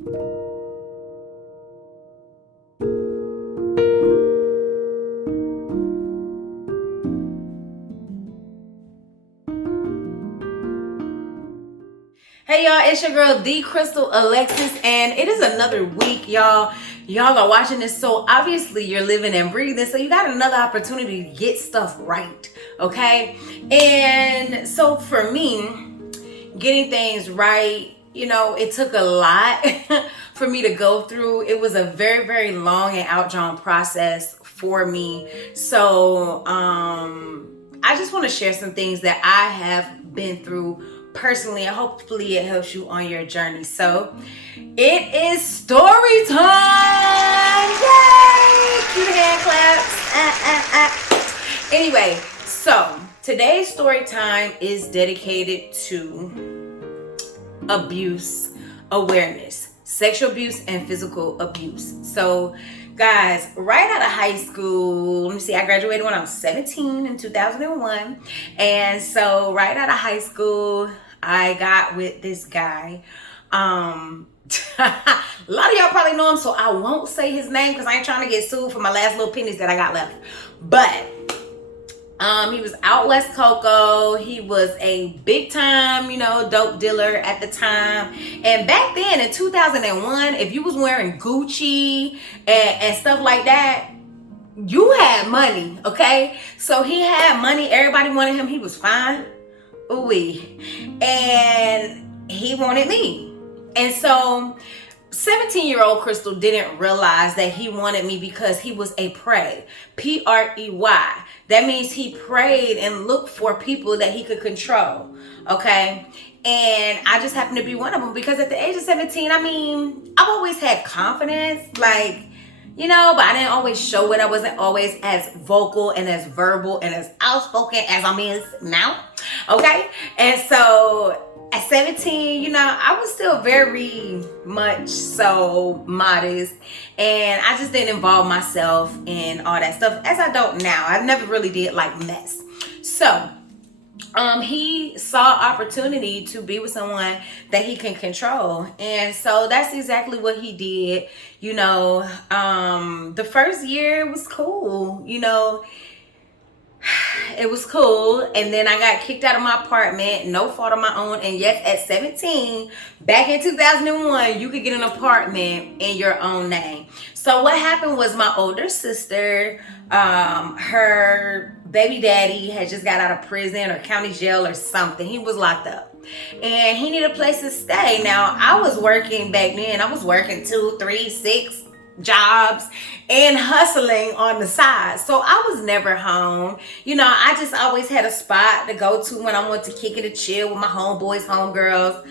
Hey y'all, it's your girl The Crystal Alexis, and it is another week, y'all. Y'all are watching this, so obviously you're living and breathing, so you got another opportunity to get stuff right, okay? And so for me, getting things right, it took a lot for me to go through. It was a very, very long and outdrawn process for me. So I just want to share some things that I have been through personally, and hopefully it helps you on your journey. So it is story time. Yay! Cue the hand claps. Anyway, so today's story time is dedicated to abuse awareness, sexual abuse and physical abuse. So guys, right out of high school, let me see, I graduated when I was 17 in 2001. And so right out of high school, I got with this guy. A lot of y'all probably know him, so I won't say his name because I ain't trying to get sued for my last little pennies that I got left. But he was out West Cocoa. He was a big time, dope dealer at the time. And back then in 2001, if you was wearing Gucci and stuff like that, you had money, okay? So he had money. Everybody wanted him. He was fine. Ooh-wee. And he wanted me. And so 17-year-old Crystal didn't realize that he wanted me because he was a prey. P-R-E-Y. That means he preyed and looked for people that he could control. Okay? And I just happened to be one of them because at the age of 17, I've always had confidence, but I didn't always show it. I wasn't always as vocal and as verbal and as outspoken as I'm is now. Okay? And so at 17, I was still very much so modest, and I just didn't involve myself in all that stuff, as I don't now. I never really did like mess. So he saw opportunity to be with someone that he can control, and so that's exactly what he did. The first year was cool, it was cool. And then I got kicked out of my apartment, no fault of my own. And yes, at 17, back in 2001, you could get an apartment in your own name. So what happened was my older sister, her baby daddy had just got out of prison or county jail or something. He was locked up and he needed a place to stay. Now I was working back then. I was working 2, 3, 6 jobs and hustling on the side, so I was never home. I just always had a spot to go to when I wanted to kick it and chill with my homeboys, homegirls,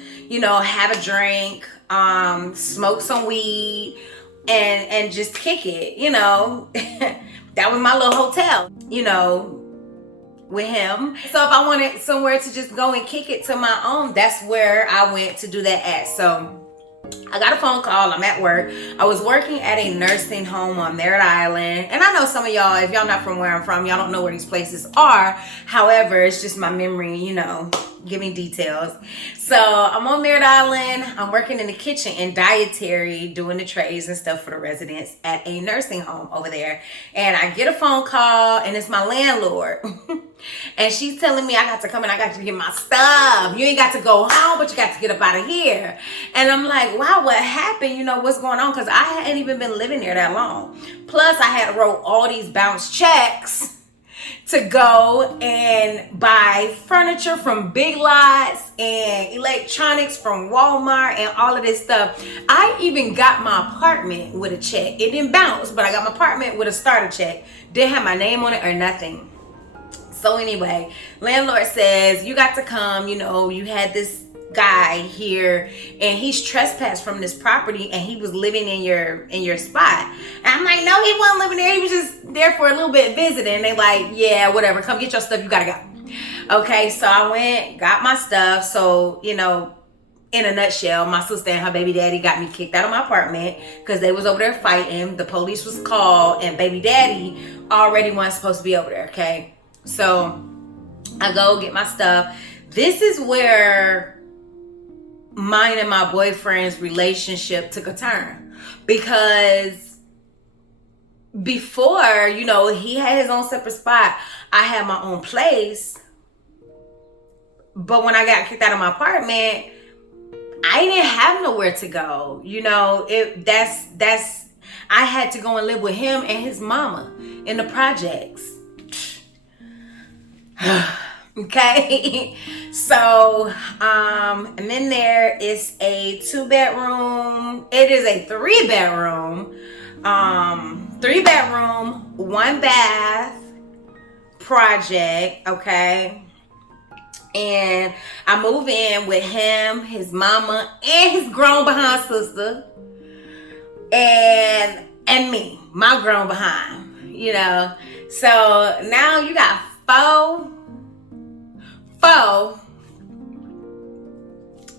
have a drink, smoke some weed, and just kick it. That was my little hotel, with him. So if I wanted somewhere to just go and kick it to my own, that's where I went to do that at. So I got a phone call. I'm at work. I was working at a nursing home on Merritt Island. And I know some of y'all, if y'all not from where I'm from, y'all don't know where these places are. However, it's just my memory, giving details. So I'm on Merritt Island. I'm working in the kitchen and dietary, doing the trays and stuff for the residents at a nursing home over there. And I get a phone call, and it's my landlord. And she's telling me I got to come and I got to get my stuff. You ain't got to go home, but you got to get up out of here. And I'm like, wow, what happened? What's going on? Because I hadn't even been living there that long. Plus, I had wrote all these bounce checks to go and buy furniture from Big Lots and electronics from Walmart and all of this stuff. I even got my apartment with a check. It didn't bounce, but I got my apartment with a starter check. Didn't have my name on it or nothing. So anyway, landlord says, you got to come, you had this guy here and he's trespassed from this property and he was living in your spot. And I'm like, no, he wasn't living there. He was just there for a little bit visiting. They like, yeah, whatever. Come get your stuff. You gotta go. Okay, so I went, got my stuff. So, in a nutshell, my sister and her baby daddy got me kicked out of my apartment because they was over there fighting. The police was called and baby daddy already wasn't supposed to be over there, okay? So I go get my stuff. This is where mine and my boyfriend's relationship took a turn. Because before, you know, he had his own separate spot, I had my own place. But when I got kicked out of my apartment, I didn't have nowhere to go. You know, I had to go and live with him and his mama in the projects. Okay. So, and then there is a 2-bedroom. It is a 3-bedroom. 3-bedroom, 1-bath project. Okay. And I move in with him, his mama, and his grown behind sister. And me, my grown behind, you know. So now you got four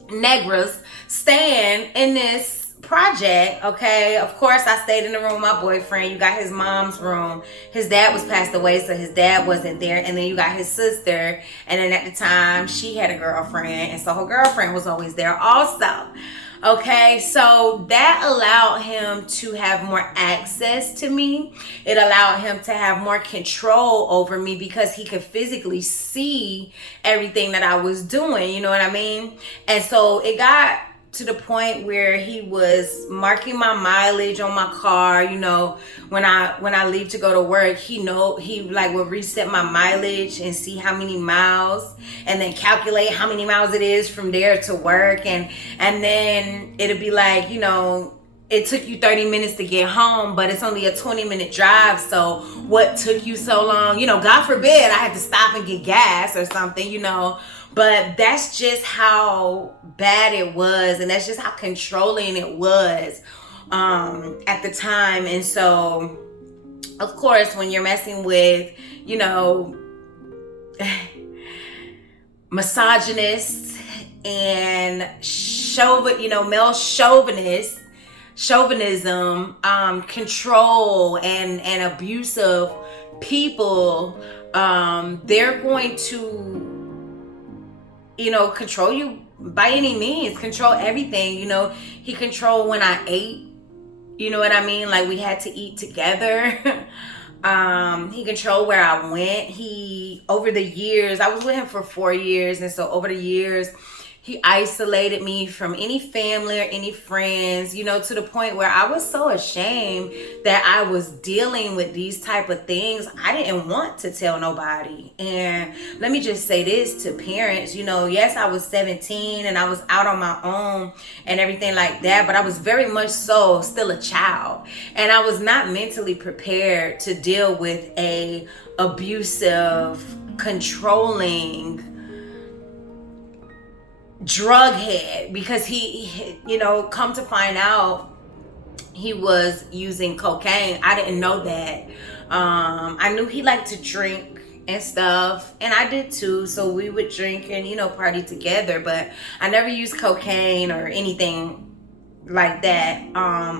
negras staying in this project, okay? Of course, I stayed in the room with my boyfriend. You got his mom's room. His dad was passed away, so his dad wasn't there. And then you got his sister. And then at the time, she had a girlfriend. And so her girlfriend was always there also. Okay, so that allowed him to have more access to me. It allowed him to have more control over me because he could physically see everything that I was doing, you know what I mean? And so it got to the point where he was marking my mileage on my car. You know, when I leave to go to work, he like would reset my mileage and see how many miles, and then calculate how many miles it is from there to work, and then it'd be like, you know, it took you 30 minutes to get home, but it's only a 20-minute drive. So what took you so long? You know, God forbid I had to stop and get gas or something, you know. But that's just how bad it was, and that's just how controlling it was at the time. And so, of course, when you're messing with, you know, misogynists and male chauvinism, control and abusive people, they're going to, you know, control you by any means, control everything. You know, he controlled when I ate, you know what I mean? Like, we had to eat together. He controlled where I went. Over the years, I was with him for 4 years. And so over the years, he isolated me from any family or any friends, you know, to the point where I was so ashamed that I was dealing with these type of things. I didn't want to tell nobody. And let me just say this to parents, you know, yes, I was 17 and I was out on my own and everything like that, but I was very much so still a child. And I was not mentally prepared to deal with a abusive, controlling drug head, because he, you know, come to find out he was using cocaine. I didn't know that. I knew he liked to drink and stuff, and I did too, so we would drink and, you know, party together, but I never used cocaine or anything like that.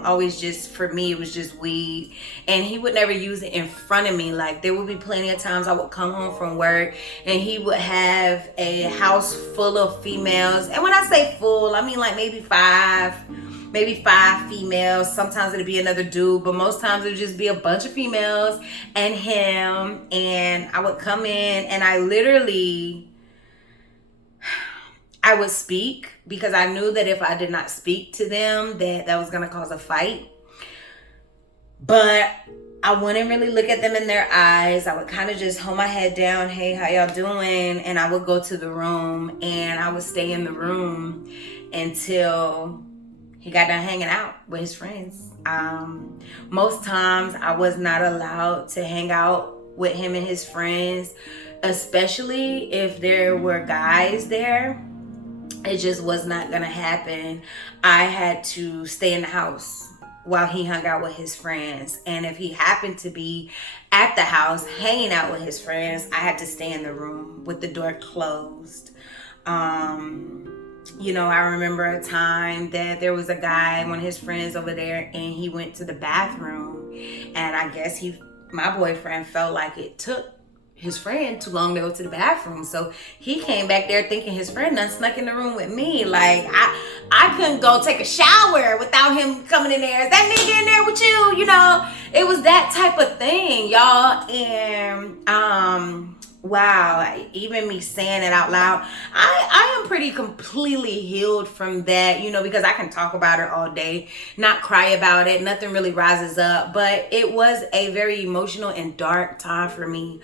Always just, for me, it was just weed, and he would never use it in front of me. Like, there would be plenty of times I would come home from work and he would have a house full of females, and when I say full, I mean like maybe five females. Sometimes it'd be another dude, but most times it'd just be a bunch of females and him. And I would come in and I would speak, because I knew that if I did not speak to them, that was going to cause a fight. But I wouldn't really look at them in their eyes. I would kind of just hold my head down. Hey, how y'all doing? And I would go to the room, and I would stay in the room until he got done hanging out with his friends. Most times I was not allowed to hang out with him and his friends, especially if there were guys there. It just was not gonna happen. I had to stay in the house while he hung out with his friends. And if he happened to be at the house hanging out with his friends, I had to stay in the room with the door closed. You know, I remember a time that there was a guy, one of his friends over there, and he went to the bathroom, and I guess my boyfriend felt like it took his friend too long to go to the bathroom. So he came back there thinking his friend done snuck in the room with me. Like, I couldn't go take a shower without him coming in there. Is that nigga in there with you? You know, it was that type of thing, y'all. And wow, even me saying it out loud, I am pretty completely healed from that, you know, because I can talk about it all day, not cry about it. Nothing really rises up, but it was a very emotional and dark time for me.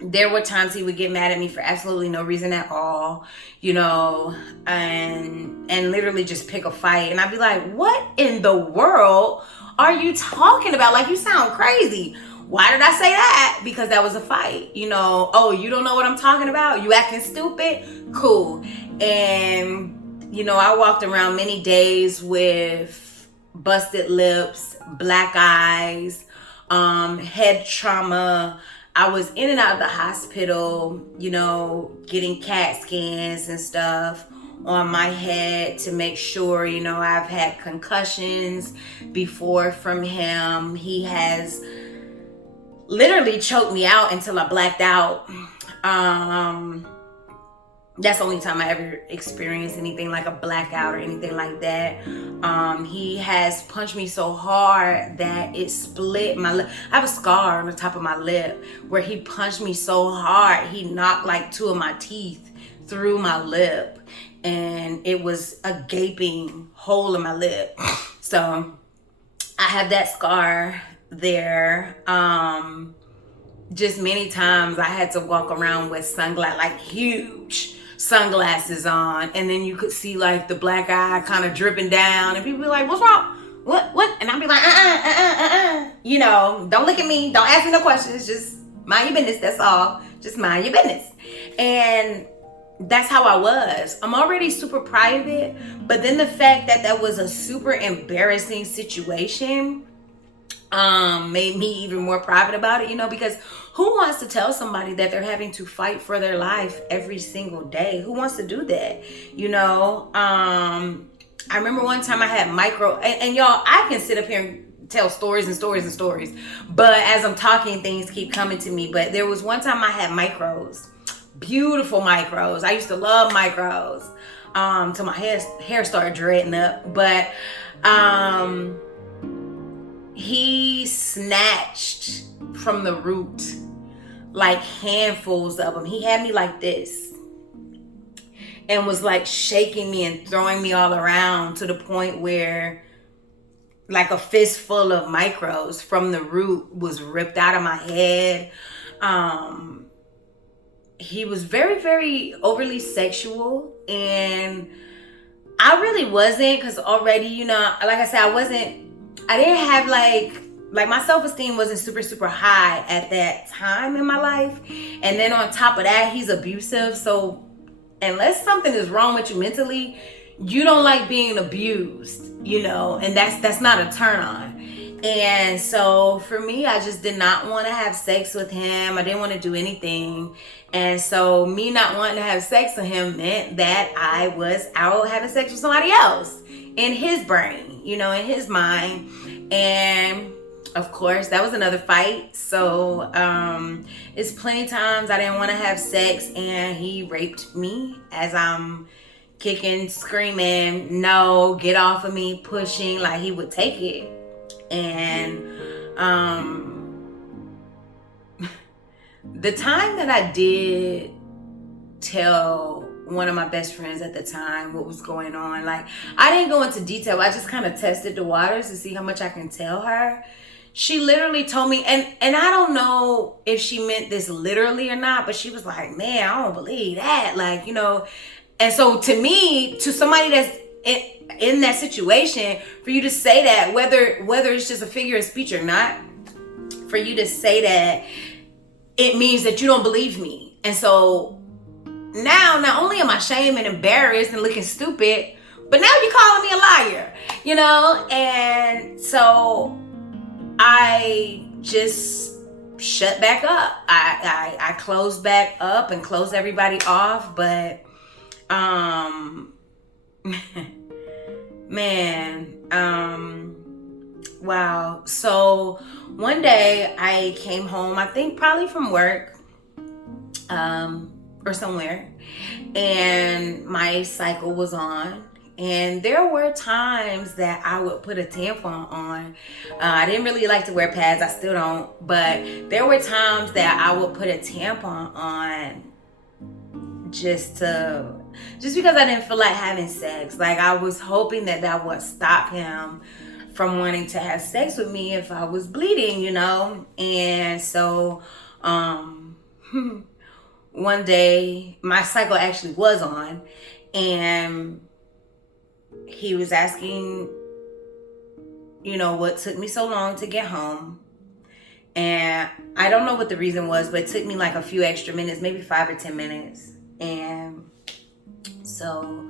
There were times he would get mad at me for absolutely no reason at all, you know, and literally just pick a fight. And I'd be like, what in the world are you talking about? Like, you sound crazy. Why did I say that? Because that was a fight, you know. Oh, you don't know what I'm talking about? You acting stupid? Cool. And, you know, I walked around many days with busted lips, black eyes, head trauma. I was in and out of the hospital, you know, getting CAT scans and stuff on my head to make sure, you know, I've had concussions before from him. He has literally choked me out until I blacked out. That's the only time I ever experienced anything like a blackout or anything like that. He has punched me so hard that it split my lip. I have a scar on the top of my lip where he punched me so hard, he knocked like 2 of my teeth through my lip. And it was a gaping hole in my lip. So I have that scar there. Just many times I had to walk around with sunglasses, like huge sunglasses on, and then you could see like the black eye kind of dripping down, and people be like, what's wrong? What? And I'd be like, you know, don't look at me, don't ask me no questions, just mind your business, that's all. Just mind your business. And that's how I was. I'm already super private, but then the fact that that was a super embarrassing situation made me even more private about it, you know, because who wants to tell somebody that they're having to fight for their life every single day? Who wants to do that? You know, I remember one time I had micro, and y'all, I can sit up here and tell stories and stories and stories, but as I'm talking, things keep coming to me. But there was one time I had micros, beautiful micros. I used to love micros, till my hair started dreading up. But he snatched from the root like handfuls of them. He had me like this and was like shaking me and throwing me all around to the point where like a fistful of micros from the root was ripped out of my head. He was very, very overly sexual, and I really wasn't, because already, you know, like I said, I didn't have like my self-esteem wasn't super, super high at that time in my life. And then on top of that, he's abusive. So unless something is wrong with you mentally, you don't like being abused, you know, and that's not a turn on. And so for me, I just did not want to have sex with him. I didn't want to do anything. And so me not wanting to have sex with him meant that I was out having sex with somebody else in his brain, you know, in his mind. And of course, that was another fight. So it's plenty times I didn't want to have sex, and he raped me as I'm kicking, screaming, no, get off of me, pushing, like he would take it. And the time that I did tell one of my best friends at the time what was going on, like, I didn't go into detail. I just kind of tested the waters to see how much I can tell her. She literally told me, and I don't know if she meant this literally or not, but she was like, man, I don't believe that. Like, you know, and so to me, to somebody that's in that situation, for you to say that, whether it's just a figure of speech or not, for you to say that, it means that you don't believe me. And so now, not only am I ashamed and embarrassed and looking stupid, but now you're calling me a liar, you know? And so I just shut back up. I closed back up and closed everybody off. But man, wow. So one day I came home, I think probably from work, or somewhere, and my cycle was on. And there were times that I would put a tampon on. I didn't really like to wear pads. I still don't. But there were times that I would put a tampon on just because I didn't feel like having sex. Like, I was hoping that would stop him from wanting to have sex with me if I was bleeding, And so, one day my cycle actually was on, and he was asking, what took me so long to get home. And I don't know what the reason was, but it took me like a few extra minutes, maybe 5 or 10 minutes. And so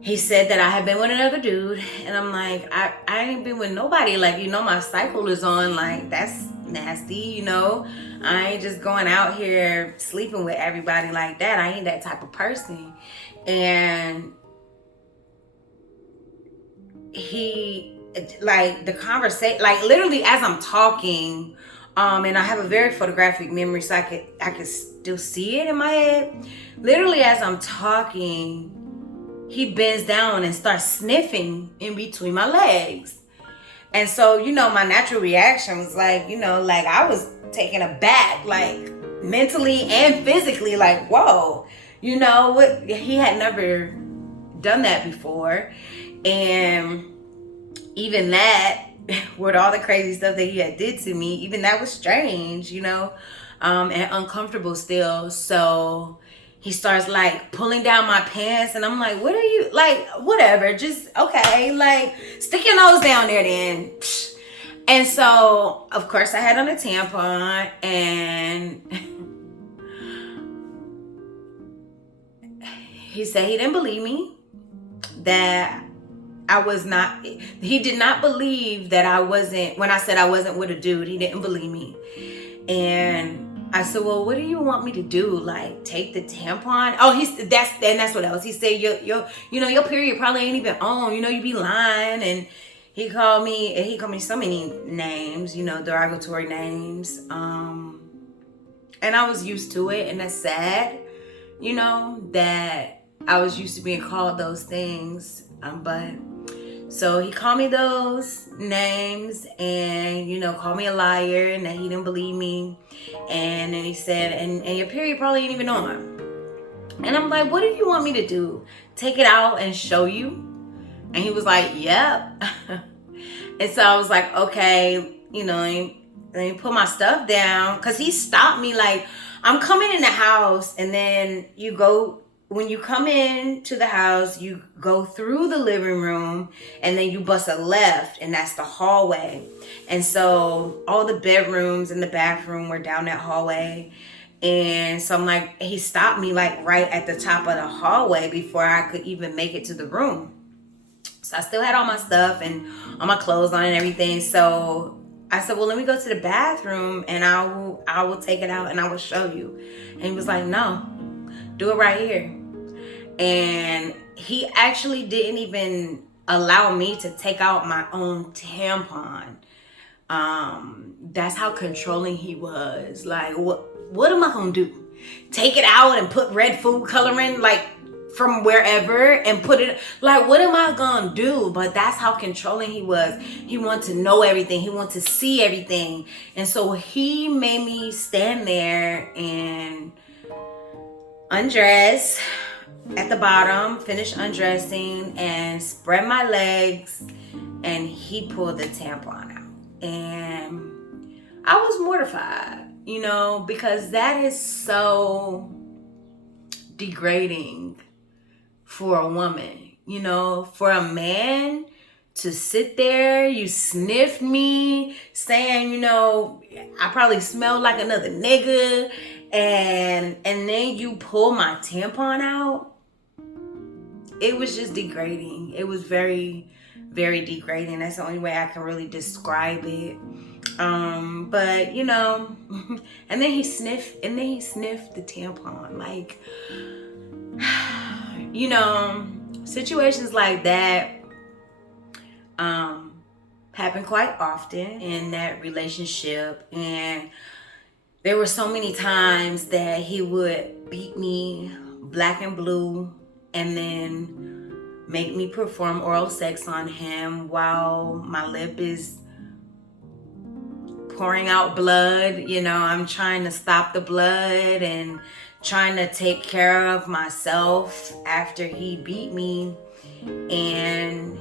he said that I had been with another dude. And I'm like, I ain't been with nobody. Like, my cycle is on. Like, that's nasty, I ain't just going out here sleeping with everybody like that. I ain't that type of person. And he, like, the conversation, like, literally as I'm talking, and I have a very photographic memory, so I could still see it in my head. Literally as I'm talking, he bends down and starts sniffing in between my legs. And so, my natural reaction was like, like I was taken aback, like mentally and physically, like, whoa, what? He had never done that before. And even that, with all the crazy stuff that he had did to me, even that was strange, and uncomfortable still. So he starts like pulling down my pants, and I'm like, what are you, like, whatever, just okay, like, stick your nose down there then. And so of course I had on a tampon, and he said he didn't believe me, that he did not believe that I wasn't, when I said I wasn't with a dude, he didn't believe me. And I said, well, what do you want me to do? Like, take the tampon? Oh, that's what else. He said, your period probably ain't even on, you be lying. And he called me so many names, derogatory names. And I was used to it, and that's sad, that I was used to being called those things. But so he called me those names, and called me a liar, and that he didn't believe me. And then he said, and your period probably ain't even on. And I'm like, what do you want me to do? Take it out and show you? And he was like, yep. And so I was like, okay, let me put my stuff down, because he stopped me, like, I'm coming in the house, and then when you come into the house, you go through the living room, and then you bust a left, and that's the hallway. And so all the bedrooms and the bathroom were down that hallway. And so I'm like, he stopped me like right at the top of the hallway before I could even make it to the room. So I still had all my stuff and all my clothes on and everything. So I said, well, let me go to the bathroom, and I will take it out and I will show you. And he was like, no, do it right here. And he actually didn't even allow me to take out my own tampon. That's how controlling he was. Like, what am I gonna do? Take it out and put red food coloring, like, from wherever, and put it, like, what am I gonna do? But that's how controlling he was. He wanted to know everything. He wanted to see everything. And so he made me stand there and undress at the bottom, finish undressing, and spread my legs, and he pulled the tampon out. And I was mortified, because that is so degrading for a woman, for a man to sit there, you sniff me, saying, I probably smell like another nigga, and then you pull my tampon out. It was just degrading. It was very, very degrading. That's the only way I can really describe it. But and then he sniffed the tampon. Like, situations like that, happened quite often in that relationship. And there were so many times that he would beat me black and blue and then make me perform oral sex on him while my lip is pouring out blood. I'm trying to stop the blood and trying to take care of myself after he beat me. And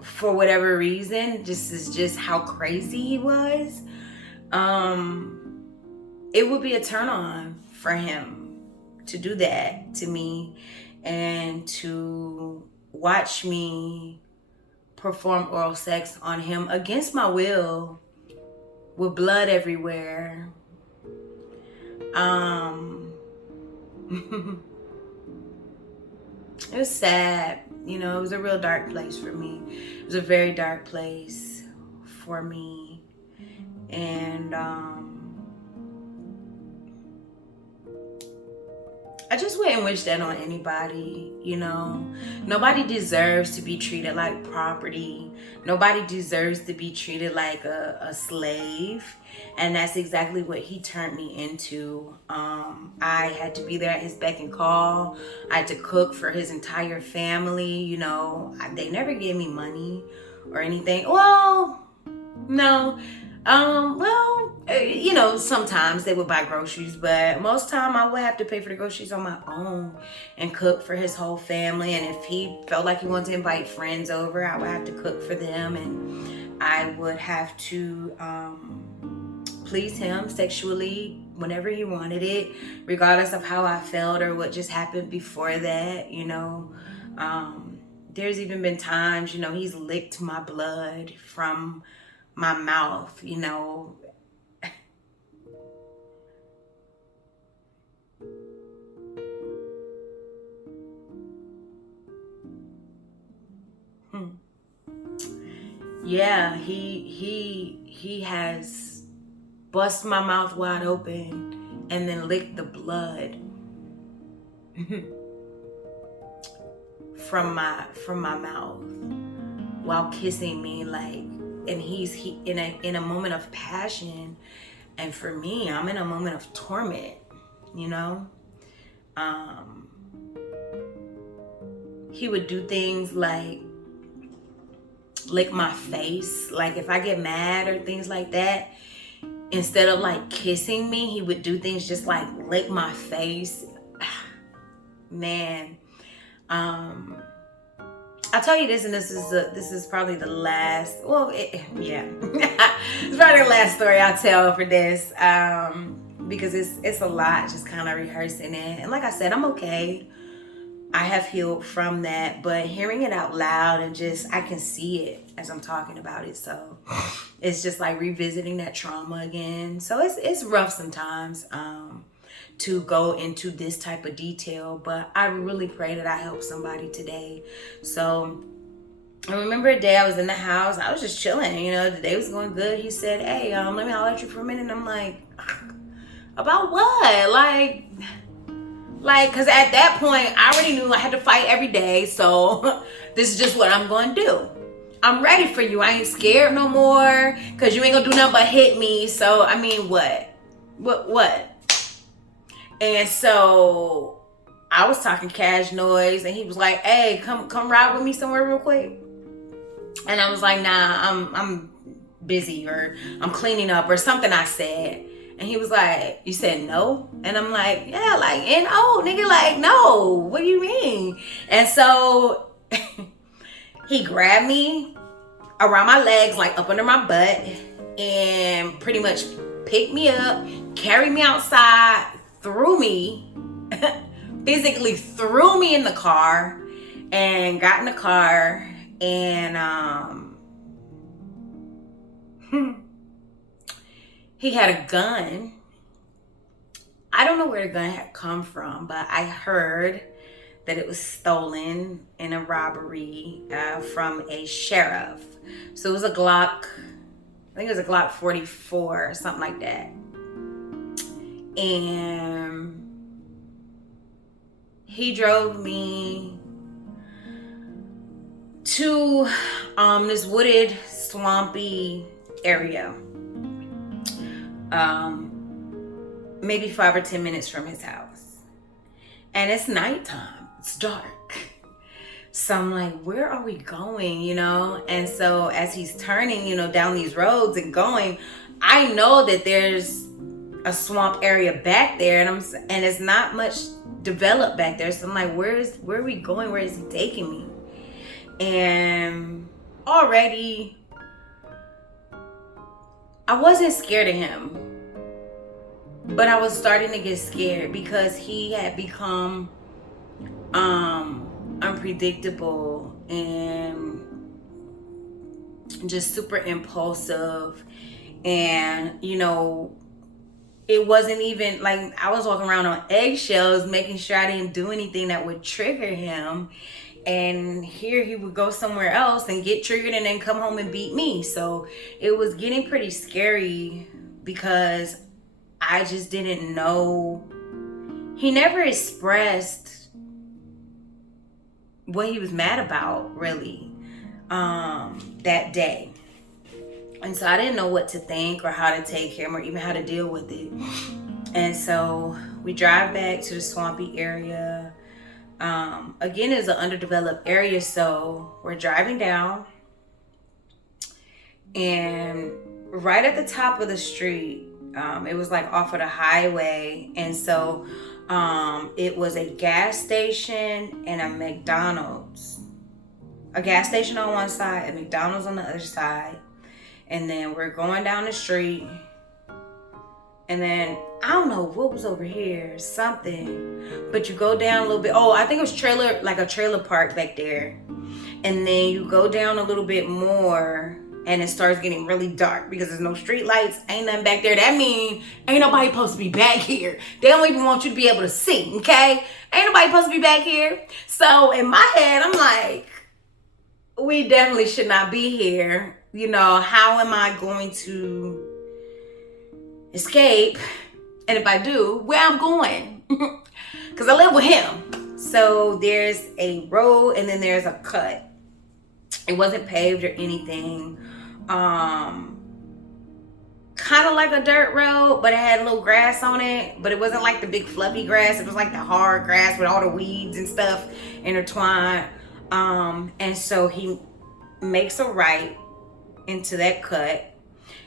for whatever reason, this is just how crazy he was. It would be a turn on for him to do that to me and to watch me perform oral sex on him against my will with blood everywhere. It was sad. It was a real dark place for me. It was a very dark place for me. And I just wouldn't wish that on anybody. Nobody deserves to be treated like property. Nobody deserves to be treated like a slave. And that's exactly what he turned me into. I had to be there at his beck and call. I had to cook for his entire family. They never gave me money or anything. Well, no. Sometimes they would buy groceries, but most time I would have to pay for the groceries on my own and cook for his whole family. And if he felt like he wanted to invite friends over, I would have to cook for them, and I would have to please him sexually whenever he wanted it, regardless of how I felt or what just happened before that. There's even been times, he's licked my blood from my mouth. Yeah, he has bust my mouth wide open and then licked the blood from my mouth while kissing me, and he's in a moment of passion, and for me, I'm in a moment of torment. He would do things like lick my face. Like if I get mad or things like that, instead of kissing me, he would do things just like lick my face. Man, I'll tell you this, and this is probably the last. Well, yeah, it's probably the last story I'll tell for this, because it's a lot, just kind of rehearsing it. And like I said, I'm okay. I have healed from that, but hearing it out loud and I can see it as I'm talking about it. So it's just like revisiting that trauma again. So it's rough sometimes to go into this type of detail, but I really pray that I help somebody today. So I remember a day I was in the house. I was just chilling, the day was going good. He said, hey, let me holler at you for a minute. And I'm like, about what? Because at that point, I already knew I had to fight every day. So this is just what I'm going to do. I'm ready for you. I ain't scared no more because you ain't going to do nothing but hit me. So, I mean, what? And so I was talking cash noise, and he was like, hey, come ride with me somewhere real quick. And I was like, nah, I'm busy, or I'm cleaning up, or something I said. And he was like, you said no? And I'm like, yeah, N-O, nigga, no. What do you mean? And so he grabbed me around my legs, up under my butt, and pretty much picked me up, carried me outside, threw me, physically threw me in the car, and got in the car, and he had a gun. I don't know where the gun had come from, but I heard that it was stolen in a robbery from a sheriff. So it was a Glock, I think it was a Glock 44 or something like that. And he drove me to this wooded, swampy area. Maybe 5 or 10 minutes from his house. And it's nighttime. It's dark. So I'm like, where are we going, you know? And so as he's turning, you know, down these roads and going, I know that there's a swamp area back there, and it's not much developed back there. So I'm like, where are we going? Where is he taking me? And already I wasn't scared of him, but I was starting to get scared because he had become unpredictable and just super impulsive. And you know, it wasn't even like I was walking around on eggshells, making sure I didn't do anything that would trigger him. And here he would go somewhere else and get triggered and then come home and beat me. So it was getting pretty scary because I just didn't know. He never expressed what he was mad about, really, that day. And so I didn't know what to think or how to take him or even how to deal with it. And so we drive back to the swampy area. Again, it's an underdeveloped area, so we're driving down, and right at the top of the street, it was like off of the highway, and so it was a gas station and a McDonald's. A gas station on one side, a McDonald's on the other side. And then we're going down the street, and then I don't know what was over here, something, but you go down a little bit. Oh, I think it was a trailer park back there. And then you go down a little bit more and it starts getting really dark because there's no street lights, ain't nothing back there. That means ain't nobody supposed to be back here. They don't even want you to be able to see, okay? Ain't nobody supposed to be back here. So in my head, I'm like, we definitely should not be here. You know, how am I going to escape? And if I do, where I'm going? Because I live with him. So there's a road and then there's a cut. It wasn't paved or anything. Kind of like a dirt road, but it had a little grass on it. But it wasn't like the big fluffy grass. It was like the hard grass with all the weeds and stuff intertwined. And so he makes a right into that cut.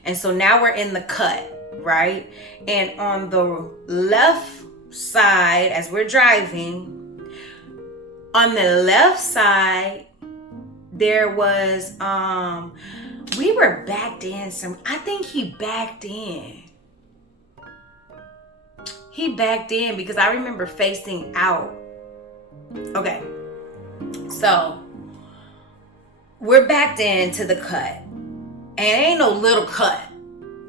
And so now we're in the cut. Right? And on the left side, as we're driving, on the left side, there was, we were backed in I think he backed in. He backed in because I remember facing out. Okay. So, we're backed into the cut. And it ain't no little cut.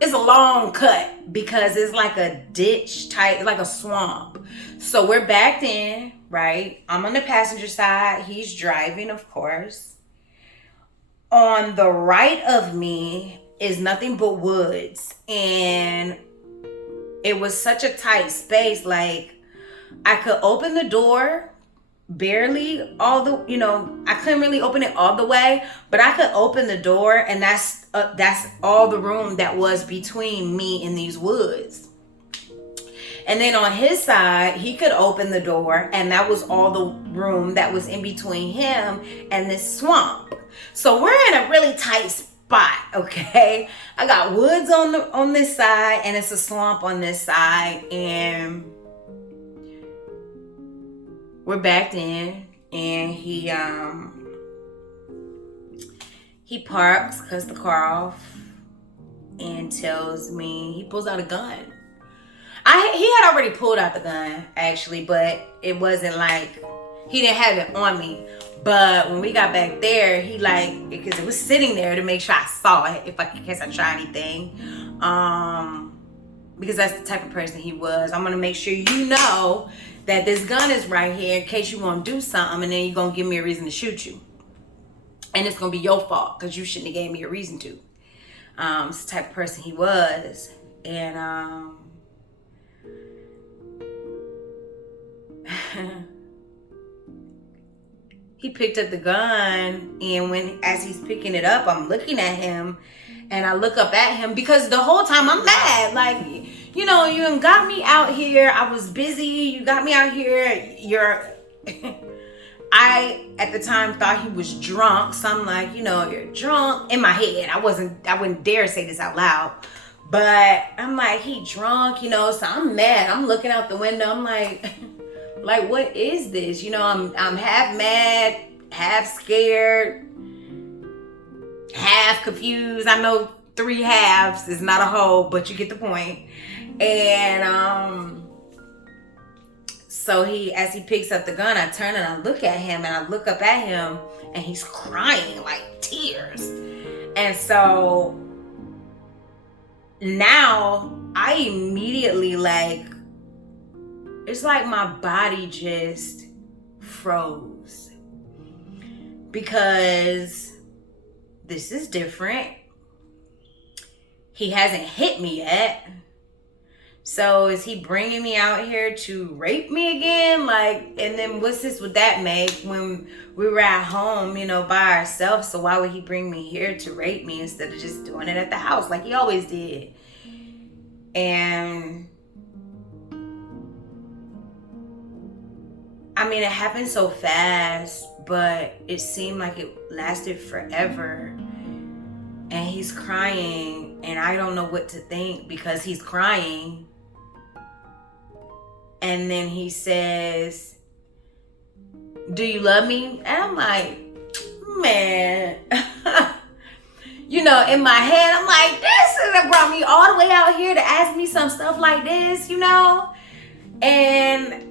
It's a long cut because it's like a ditch type, like a swamp. So we're backed in, right? I'm on the passenger side. He's driving, of course. On the right of me is nothing but woods. And it was such a tight space. Like, I could open the door barely I couldn't really open it all the way, but I could open the door, and that's all the room that was between me and these woods. And then on his side, he could open the door, and that was all the room that was in between him and this swamp. So we're in a really tight spot, okay? I got woods on this side, and it's a swamp on this side, and we're backed in, and he parks, cuts the car off, and tells me, he pulls out a gun. He had already pulled out the gun, actually, but it wasn't like, he didn't have it on me. But when we got back there, he because it was sitting there to make sure I saw it, in case I try anything. Because that's the type of person he was. I'm gonna make sure you know that this gun is right here in case you want to do something, and then you're going to give me a reason to shoot you. And it's going to be your fault because you shouldn't have gave me a reason to. It's the type of person he was. And he picked up the gun, and as he's picking it up, I'm looking at him, and I look up at him because the whole time I'm mad. Like, you know, you got me out here. I was busy. You got me out here. I, at the time, thought he was drunk. So I'm like, you know, you're drunk. In my head, I wouldn't dare say this out loud. But I'm like, he drunk, you know, so I'm mad. I'm looking out the window. I'm like, what is this? You know, I'm half mad, half scared, half confused. I know 3 halves is not a whole, but you get the point. And so as he picks up the gun, I turn and I look at him, and I look up at him, and he's crying like tears. And so now I immediately, like, it's like my body just froze, because this is different. He hasn't hit me yet. So is he bringing me out here to rape me again? Like, and then what's this would that make when we were at home, you know, by ourselves? So why would he bring me here to rape me instead of just doing it at the house like he always did? And I mean, it happened so fast, but it seemed like it lasted forever. And he's crying, and I don't know what to think because he's crying. And then he says, "Do you love me?" And I'm like, man. You know, in my head, I'm like, this has brought me all the way out here to ask me some stuff like this, you know? And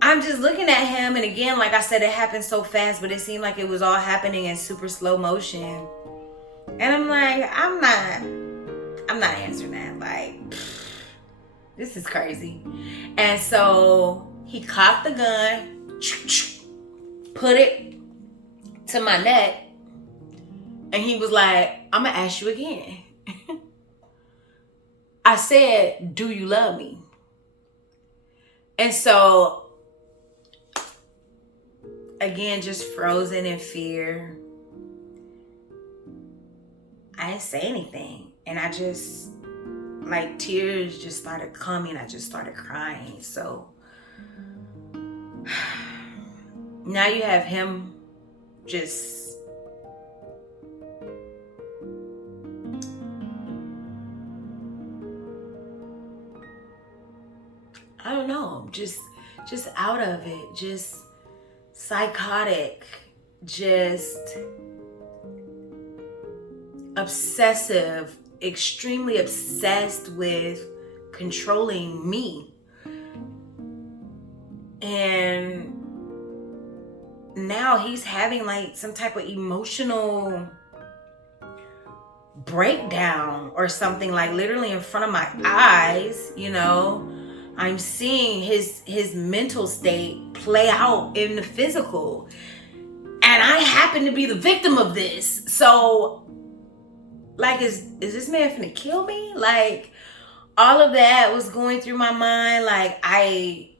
I'm just looking at him, and again, like I said, it happened so fast, but it seemed like it was all happening in super slow motion. And I'm like, I'm not answering that. Like, this is crazy. And so he cocked the gun, put it to my neck, and he was like, "I'm gonna ask you again." I said, "Do you love me?" And so, again, just frozen in fear. I didn't say anything. And I just, like, tears just started coming. I just started crying. So now you have him just I don't know, just out of it, just psychotic, just obsessive, extremely obsessed with controlling me. And now he's having like some type of emotional breakdown or something, like literally in front of my eyes, you know. I'm seeing his mental state play out in the physical. And I happen to be the victim of this. So, like, is this man finna kill me? Like, all of that was going through my mind. Like, I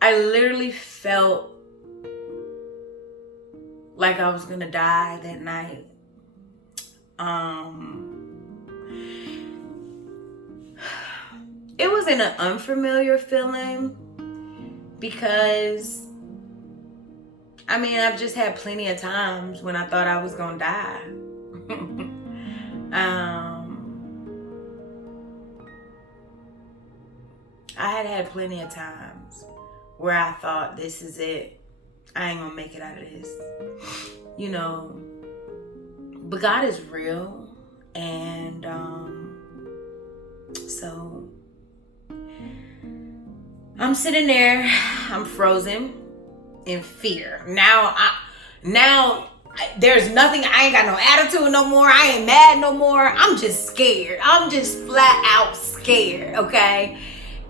literally felt like I was gonna die that night. It was an unfamiliar feeling because, I mean, I've just had plenty of times when I thought I was gonna die. I had plenty of times where I thought, this is it. I ain't gonna make it out of this. You know, but God is real. And so I'm sitting there, I'm frozen in fear. Now there's nothing, I ain't got no attitude no more. I ain't mad no more. I'm just scared. I'm just flat out scared, okay?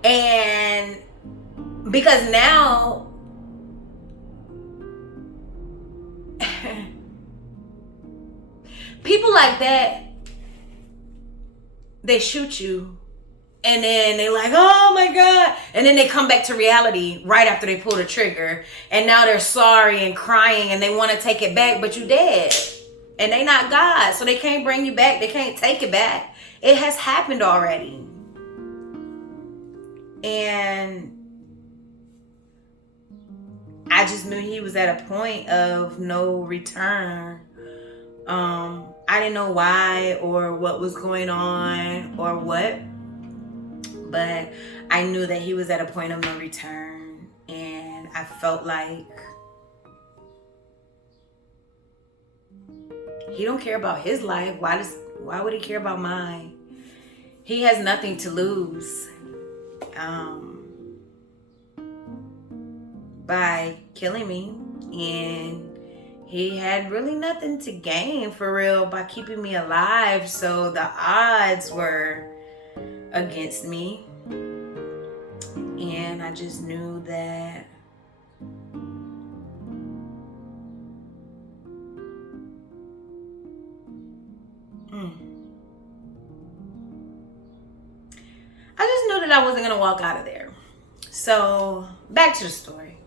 And because now people like that, they shoot you And then they like, oh my God. And then they come back to reality right after they pull the trigger. And now they're sorry and crying and they want to take it back, but you dead. And they not God, so they can't bring you back. They can't take it back. It has happened already. And I just knew he was at a point of no return. I didn't know why or what was going on or what, but I knew that he was at a point of no return, and I felt like he don't care about his life. Why would he care about mine? He has nothing to lose by killing me, and he had really nothing to gain for real by keeping me alive. So the odds were against me, and I just knew that I wasn't gonna walk out of there. So back to the story.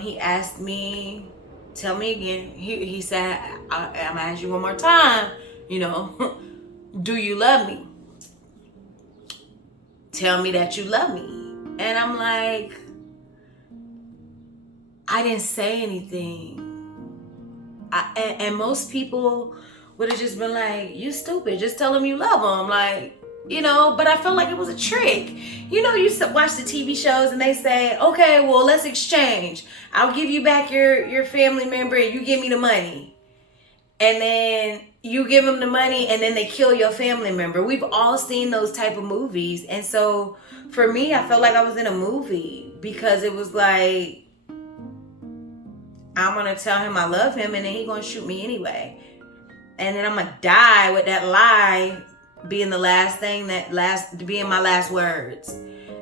He asked me, tell me again. He said, I'm gonna ask you one more time, do you love me? Tell me that you love me. And I'm like, I didn't say anything. And most people would have just been like, you stupid, just tell him you love him. Like, but I felt like it was a trick. You watch the TV shows and they say, okay, well, let's exchange. I'll give you back your family member and you give me the money. And then you give them the money and then they kill your family member. We've all seen those type of movies. And so for me, I felt like I was in a movie, because it was like, I'm going to tell him I love him and then he's going to shoot me anyway. And then I'm going to die with that lie being the last thing, being my last words.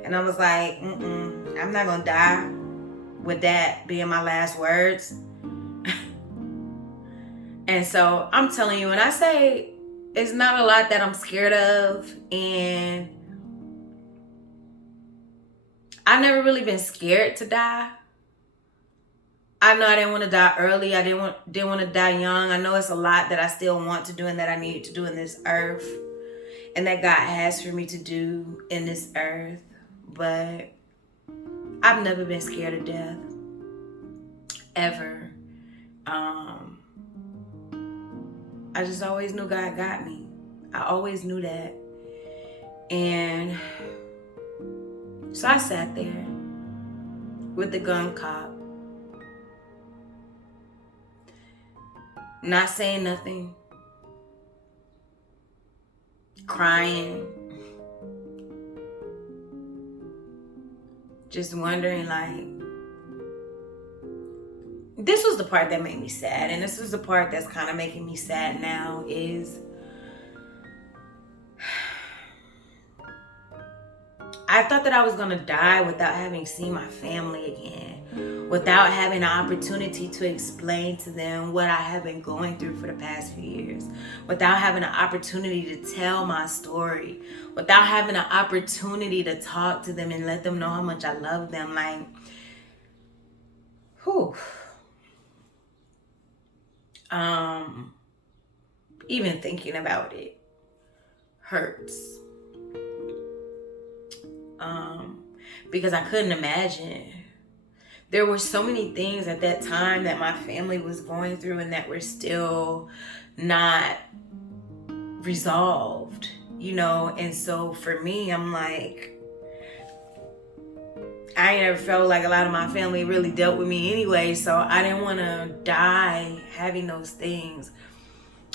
And I was like, I'm not going to die with that being my last words. And so I'm telling you, when I say it's not a lot that I'm scared of, and I've never really been scared to die. I know I didn't want to die early. I didn't want to die young. I know it's a lot that I still want to do and that I need to do in this earth, and that God has for me to do in this earth. But I've never been scared of death, ever. I just always knew God got me. I always knew that. And so I sat there with the gun cop, not saying nothing, crying, just wondering, like, this was the part that made me sad, and this is the part that's kind of making me sad now, is I thought that I was going to die without having seen my family again, without having an opportunity to explain to them what I have been going through for the past few years, without having an opportunity to tell my story, without having an opportunity to talk to them and let them know how much I love them. Like, whew. Even thinking about it hurts. Because I couldn't imagine. There were so many things at that time that my family was going through and that were still not resolved, And so for me, I'm like, I never felt like a lot of my family really dealt with me anyway, so I didn't want to die having those things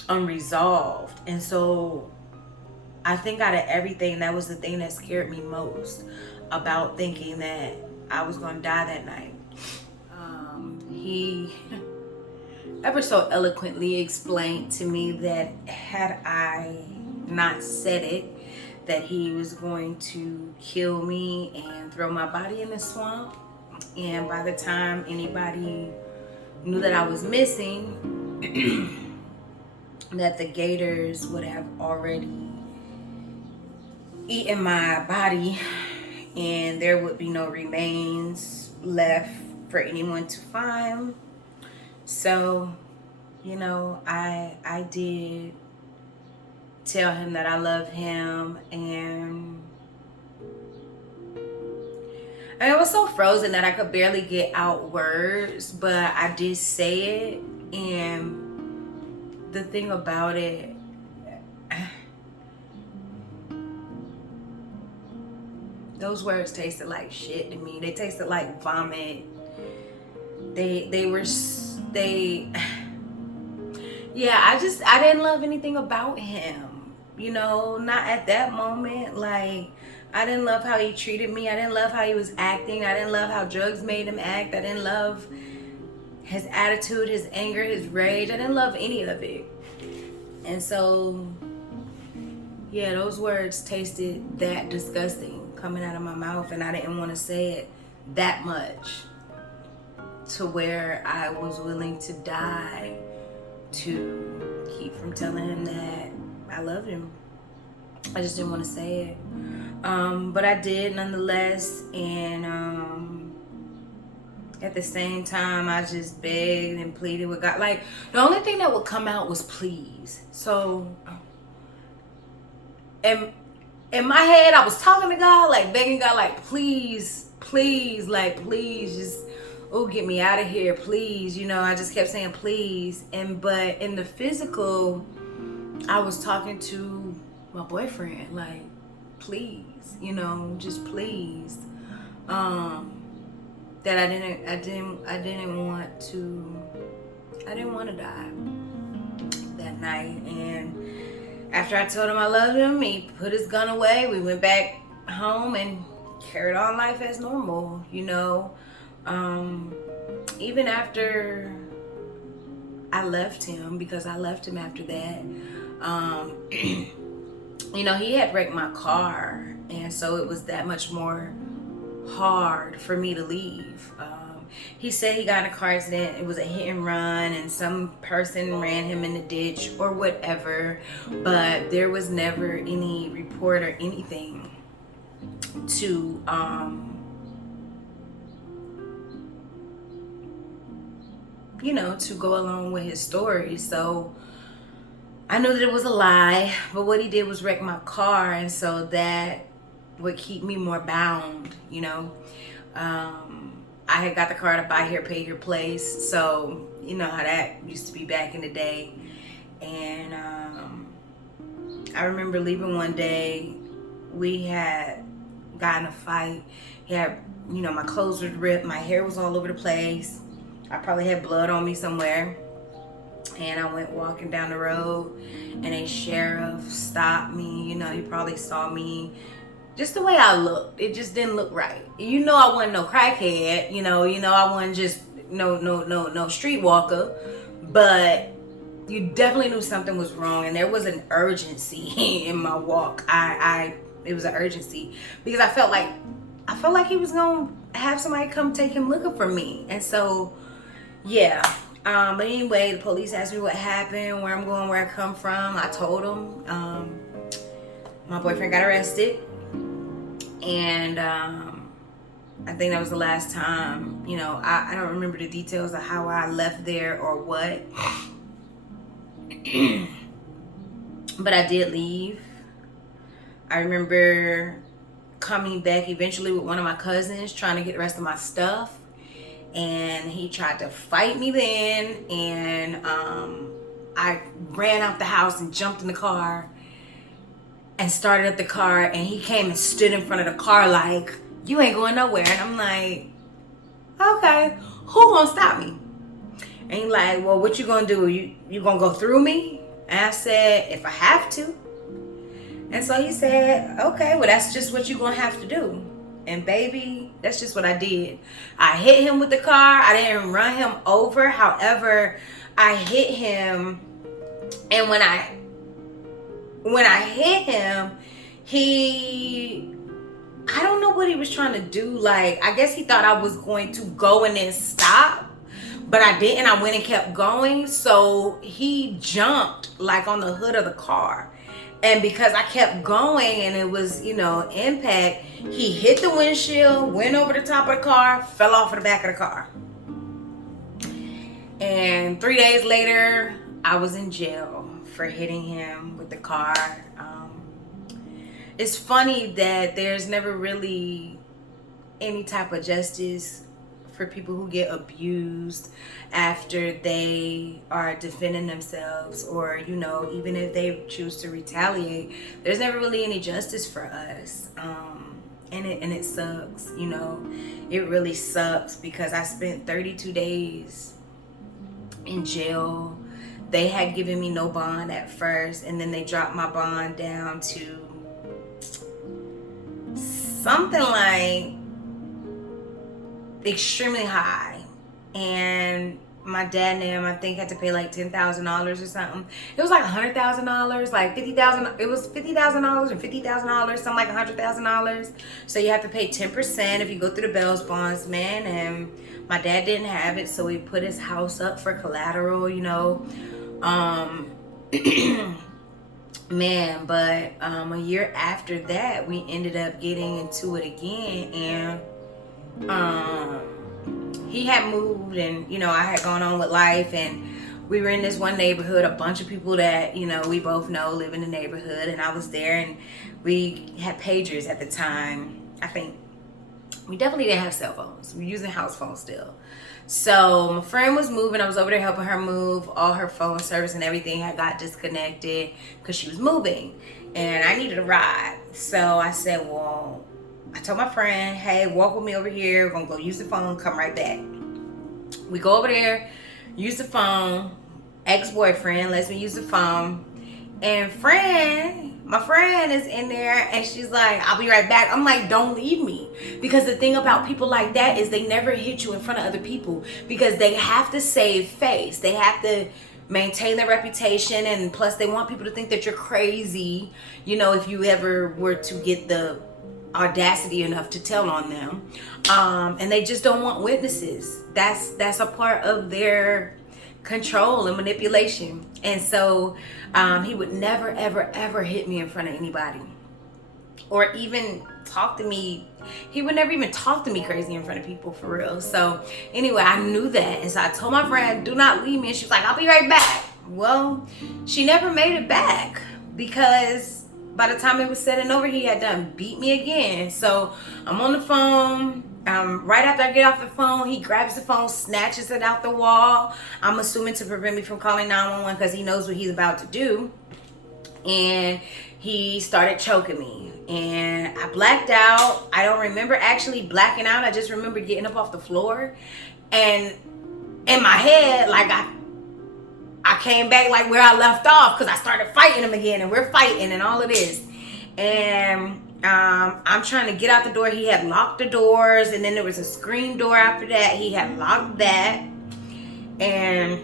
unresolved. And so I think out of everything, that was the thing that scared me most about thinking that I was going to die that night. He ever so eloquently explained to me that had I not said it, that he was going to kill me and throw my body in the swamp. And by the time anybody knew that I was missing, that the gators would have already eating my body, and there would be no remains left for anyone to find. So, you know, I did tell him that I love him, and it was so frozen that I could barely get out words, but I did say it. And the thing about it, those words tasted like shit to me. They tasted like vomit. Yeah, I didn't love anything about him. You know, not at that moment. Like, I didn't love how he treated me. I didn't love how he was acting. I didn't love how drugs made him act. I didn't love his attitude, his anger, his rage. I didn't love any of it. And so, yeah, those words tasted that disgusting coming out of my mouth, and I didn't want to say it that much to where I was willing to die to keep from telling him that I loved him. I just didn't want to say it. But I did nonetheless, and at the same time, I just begged and pleaded with God. Like, the only thing that would come out was please. So, in my head, I was talking to God, like begging God, like, please, like, please, just, get me out of here, please. You know, I just kept saying please. But in the physical, I was talking to my boyfriend, like, please, you know, just please. That I didn't want to die that night. And after I told him I loved him, he put his gun away. We went back home and carried on life as normal, you know. Even after I left him, because I left him after that, you know, he had wrecked my car, and so it was that much more hard for me to leave. He said he got in a car accident. It was a hit and run, and some person ran him in the ditch or whatever, but there was never any report or anything to you know, to go along with his story. So I knew that it was a lie, but what he did was wreck my car, and so that would keep me more bound, you know. I had got the car to buy here, pay your place, so you know how that used to be back in the day. And I remember leaving one day. We had gotten a fight. He had, you know, my clothes were ripped, my hair was all over the place. I probably had blood on me somewhere. And I went walking down the road, and a sheriff stopped me. You know, he probably saw me. Just the way I looked, it just didn't look right. You know, I wasn't no crackhead. You know, I wasn't just no streetwalker. But you definitely knew something was wrong, and there was an urgency in my walk. It was an urgency because I felt like he was gonna have somebody come take him looking for me, and so yeah. But anyway, the police asked me what happened, where I'm going, where I come from. I told them. My boyfriend got arrested, and I think that was the last time. You know, I don't remember the details of how I left there or what. But I did leave. I remember coming back eventually with one of my cousins, trying to get the rest of my stuff. And he tried to fight me then, and I ran out the house and jumped in the car and started up the car, and he came and stood in front of the car like, you ain't going nowhere. And I'm like, okay, who gonna stop me? And he like, well, what you gonna do? You gonna go through me? And I said, if I have to. And so he said, okay, well, that's just what you gonna have to do. And baby, that's just what I did. I hit him with the car. I didn't run him over. However, I hit him. And when I hit him, I don't know what he was trying to do. Like, I guess he thought I was going to go and then stop. But I didn't. I went and kept going. So he jumped like on the hood of the car. And because I kept going and it was, impact, he hit the windshield, went over the top of the car, fell off of the back of the car. And 3 days later, I was in jail for hitting him with the car. It's funny that there's never really any type of justice for people who get abused after they are defending themselves, or even if they choose to retaliate, there's never really any justice for us. And it sucks. It really sucks, because I spent 32 days in jail. They had given me no bond at first, and then they dropped my bond down to something like extremely high. And my dad and them, I think, had to pay like $10,000 or something. It was like $100,000, like $50,000. It was $50,000 and $50,000, something like $100,000. So you have to pay 10% if you go through the bail bondsman. And my dad didn't have it, so he put his house up for collateral. Man, but a year after that, we ended up getting into it again, and he had moved, and I had gone on with life, and we were in this one neighborhood, a bunch of people that we both know live in the neighborhood, and I was there, and we had pagers at the time. I think we definitely didn't have cell phones. We were using house phones still. So my friend was moving. I was over there helping her move. All her phone service and everything had got disconnected because she was moving, and I needed a ride. So I said, well, I told my friend, hey, walk with me over here. We're going to go use the phone, come right back. We go over there, use the phone. Ex-boyfriend lets me use the phone. And my friend is in there, and she's like, I'll be right back. I'm like, don't leave me. Because the thing about people like that is they never hit you in front of other people, because they have to save face. They have to maintain their reputation, and plus they want people to think that you're crazy, if you ever were to get the audacity enough to tell on them. And they just don't want witnesses. That's a part of their control and manipulation. And so he would never ever ever hit me in front of anybody, or even talk to me. He would never even talk to me crazy in front of people, for real. So anyway, I knew that, and so I told my friend, do not leave me, and she was like, I'll be right back. Well, she never made it back, because by the time it was said and over, he had done beat me again. So I'm on the phone. Right after I get off the phone, he grabs the phone, snatches it out the wall. I'm assuming to prevent me from calling 911, because he knows what he's about to do. And he started choking me, and I blacked out. I don't remember actually blacking out. I just remember getting up off the floor, and in my head, like I came back like where I left off, because I started fighting him again, and we're fighting and all of this. And I'm trying to get out the door. He had locked the doors, and then there was a screen door after that. He had locked that. And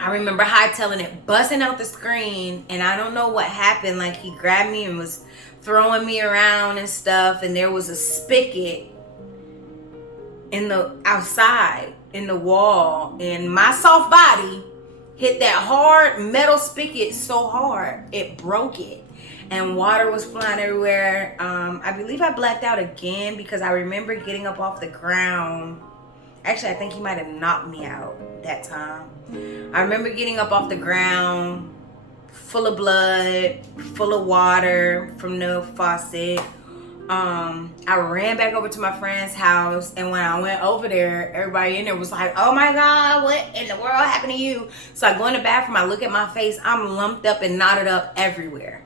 I remember hightailing it, busting out the screen, and I don't know what happened. Like, he grabbed me and was throwing me around and stuff, and there was a spigot outside in the wall, and my soft body hit that hard metal spigot so hard it broke it. And water was flying everywhere. I believe I blacked out again, because I remember getting up off the ground. Actually, I think he might have knocked me out that time. I remember getting up off the ground, full of blood, full of water from the faucet. I ran back over to my friend's house, and when I went over there, everybody in there was like, oh my God, what in the world happened to you? So I go in the bathroom, I look at my face, I'm lumped up and knotted up everywhere.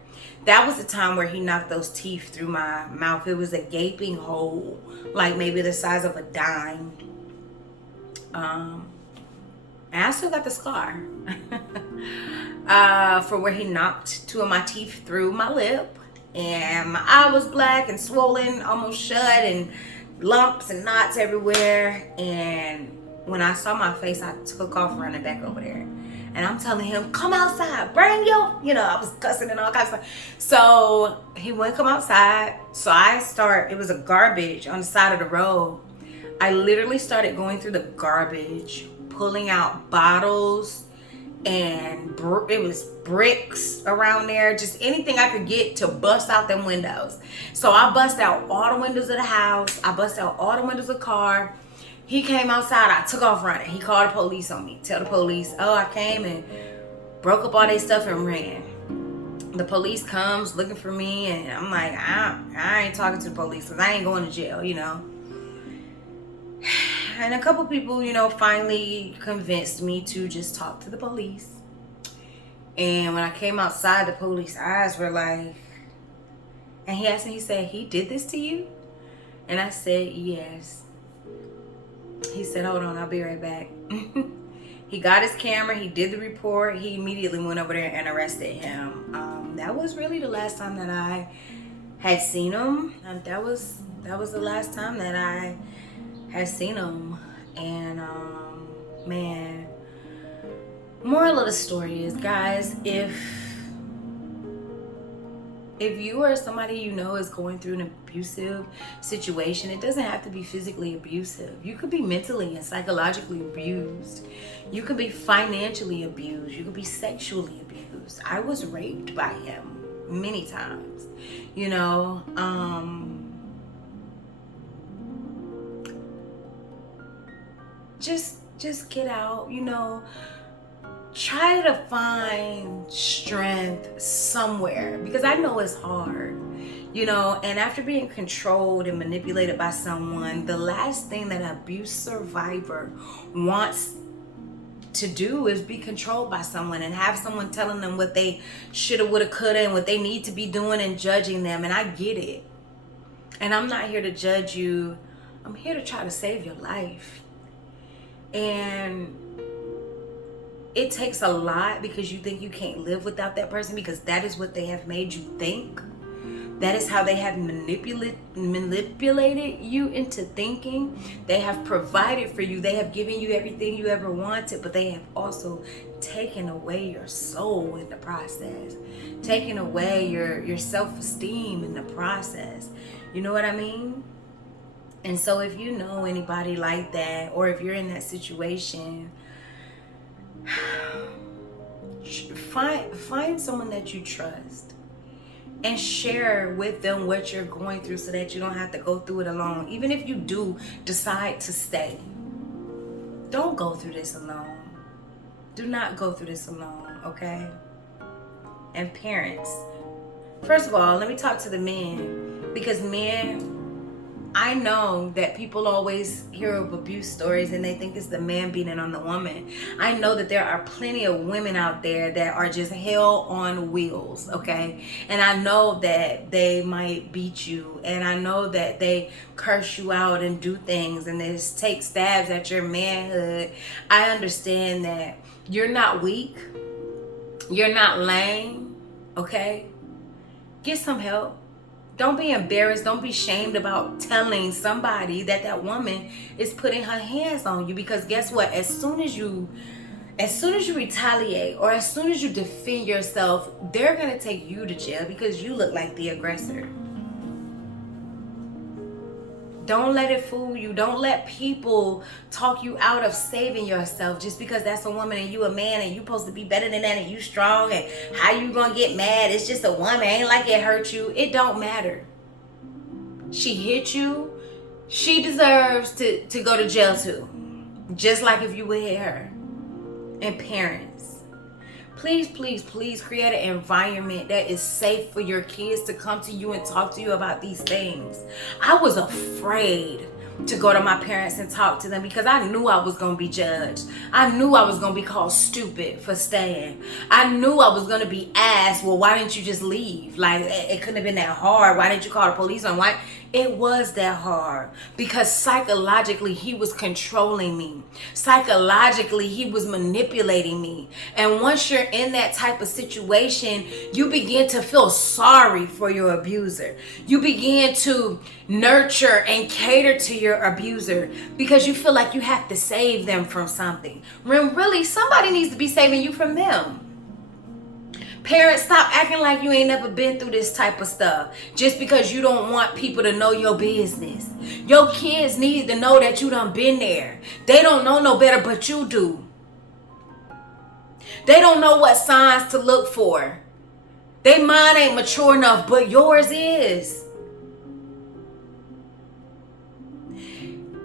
That was the time where he knocked those teeth through my mouth. It was a gaping hole, like maybe the size of a dime. And I still got the scar for where he knocked two of my teeth through my lip. And my eye was black and swollen, almost shut, and lumps and knots everywhere. And when I saw my face, I took off running back over there. And I'm telling him, come outside, bring your, I was cussing and all kinds of stuff. So he wouldn't come outside. So it was a garbage on the side of the road. I literally started going through the garbage, pulling out bottles and it was bricks around there, just anything I could get to bust out them windows. So I bust out all the windows of the house. I bust out all the windows of the car. He came outside. I took off running. He called the police on me. Tell the police, oh, I came and broke up all their stuff and ran. The police comes looking for me, and I'm like, I ain't talking to the police because I ain't going to jail, you know. And a couple people, you know, finally convinced me to just talk to the police. And when I came outside, the police eyes were like, and he asked me, he said, he did this to you? And I said, yes. He said, hold on, I'll be right back. He got his camera, he did the report, he immediately went over there and arrested him. That was really the last time that I had seen him. That was the last time that I had seen him. And man, moral of the story is, guys, if you or somebody you know is going through an abusive situation, it doesn't have to be physically abusive. You could be mentally and psychologically abused. You could be financially abused. You could be sexually abused. I was raped by him many times, you know. Just get out, you know. Try to find strength somewhere, because I know it's hard, you know. And after being controlled and manipulated by someone, the last thing that an abuse survivor wants to do is be controlled by someone and have someone telling them what they shoulda, woulda, coulda, and what they need to be doing, and judging them. And I get it. And I'm not here to judge you. I'm here to try to save your life. And it takes a lot, because you think you can't live without that person, because that is what they have made you think. That is how they have manipulated you into thinking. They have provided for you. They have given you everything you ever wanted, but they have also taken away your soul in the process. Taken away your self-esteem in the process. You know what I mean? And so if you know anybody like that, or if you're in that situation, find someone that you trust and share with them what you're going through, so that you don't have to go through it alone. Even if you do decide to stay, don't go through this alone. Do not go through this alone, okay? And parents, first of all, let me talk to the men, because men, I know that people always hear of abuse stories and they think it's the man beating on the woman. I know that there are plenty of women out there that are just hell on wheels, okay? And I know that they might beat you, and I know that they curse you out and do things and they just take stabs at your manhood. I understand that. You're not weak. You're not lame, okay? Get some help. Don't be embarrassed. Don't be shamed about telling somebody that woman is putting her hands on you, because guess what? As soon as you retaliate, or as soon as you defend yourself, they're going to take you to jail because you look like the aggressor. Don't let it fool you. Don't let people talk you out of saving yourself just because that's a woman and you a man and you supposed to be better than that and you strong, and how you gonna get mad? It's just a woman. Ain't like it hurt you. It don't matter. She hit you. She deserves to go to jail too. Just like if you would hit her. And parents, please, please, please create an environment that is safe for your kids to come to you and talk to you about these things. I was afraid to go to my parents and talk to them because I knew I was going to be judged. I knew I was going to be called stupid for staying. I knew I was going to be asked, well, why didn't you just leave? Like, it couldn't have been that hard. Why didn't you call the police on? Why? It was that hard because psychologically he was controlling me. Psychologically he was manipulating me. And once you're in that type of situation, you begin to feel sorry for your abuser. You begin to nurture and cater to your abuser because you feel like you have to save them from something. When really somebody needs to be saving you from them. Parents, stop acting like you ain't never been through this type of stuff just because you don't want people to know your business. Your kids need to know that you done been there. They don't know no better, but you do. They don't know what signs to look for. Their mind ain't mature enough, but yours is.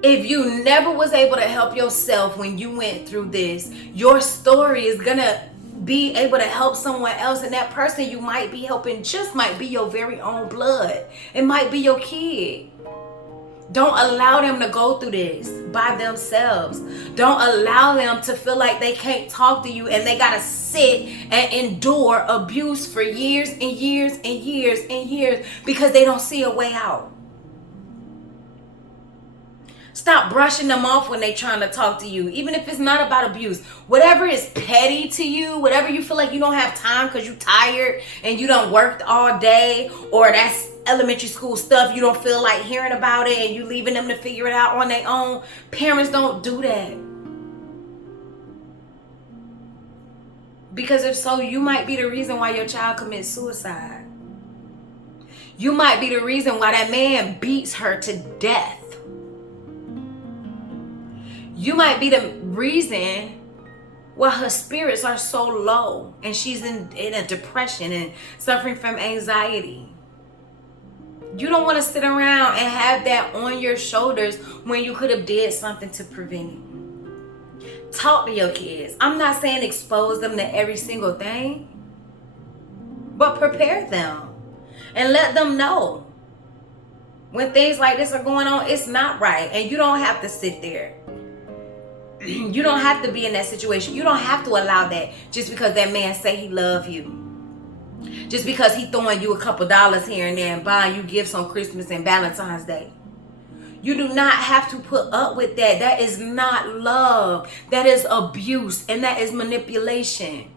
If you never was able to help yourself when you went through this, your story is gonna be able to help someone else, and that person you might be helping just might be your very own blood. It might be your kid. Don't allow them to go through this by themselves. Don't allow them to feel like they can't talk to you and they gotta sit and endure abuse for years and years and years and years because they don't see a way out. Stop brushing them off when they're trying to talk to you, even if it's not about abuse. Whatever is petty to you, whatever you feel like you don't have time because you're tired and you done worked all day, or that's elementary school stuff, you don't feel like hearing about it and you leaving them to figure it out on their own. Parents don't do that. Because if so, you might be the reason why your child commits suicide. You might be the reason why that man beats her to death. You might be the reason why her spirits are so low and she's in a depression and suffering from anxiety. You don't want to sit around and have that on your shoulders when you could have did something to prevent it. Talk to your kids. I'm not saying expose them to every single thing, but prepare them and let them know when things like this are going on, it's not right. And you don't have to sit there. You don't have to be in that situation. You don't have to allow that just because that man say he love you. Just because he throwing you a couple dollars here and there and buying you gifts on Christmas and Valentine's Day. You do not have to put up with that. That is not love. That is abuse and that is manipulation.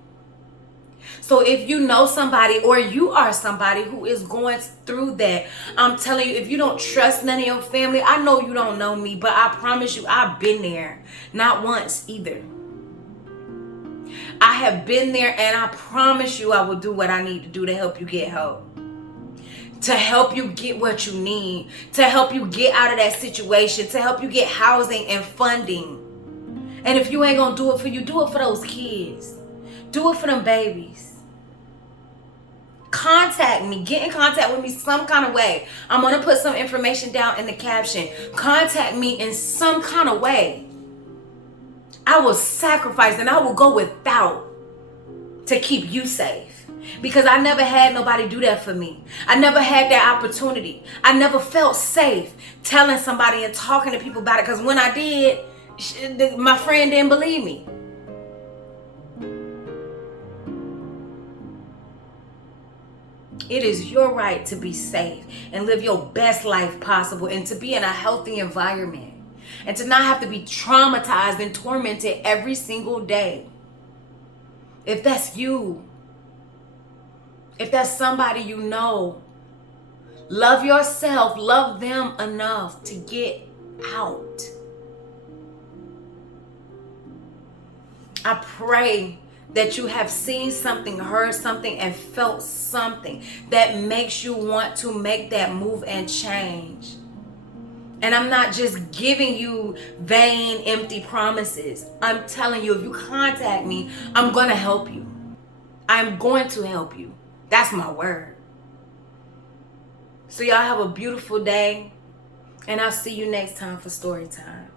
So if you know somebody or you are somebody who is going through that, I'm telling you, if you don't trust none of your family, I know you don't know me, but I promise you I've been there. Not once either. I have been there, and I promise you I will do what I need to do to help you get help. To help you get what you need. To help you get out of that situation. To help you get housing and funding. And if you ain't gonna do it for you, do it for those kids. Do it for them babies. Contact me. Get in contact with me some kind of way. I'm going to put some information down in the caption. Contact me in some kind of way. I will sacrifice and I will go without to keep you safe. Because I never had nobody do that for me. I never had that opportunity. I never felt safe telling somebody and talking to people about it. Because when I did, my friend didn't believe me. It is your right to be safe and live your best life possible and to be in a healthy environment and to not have to be traumatized and tormented every single day. If that's you, if that's somebody you know, love yourself, love them enough to get out. I pray that you have seen something, heard something, and felt something that makes you want to make that move and change. And I'm not just giving you vain, empty promises. I'm telling you, if you contact me, I'm going to help you. I'm going to help you. That's my word. So y'all have a beautiful day, and I'll see you next time for story time.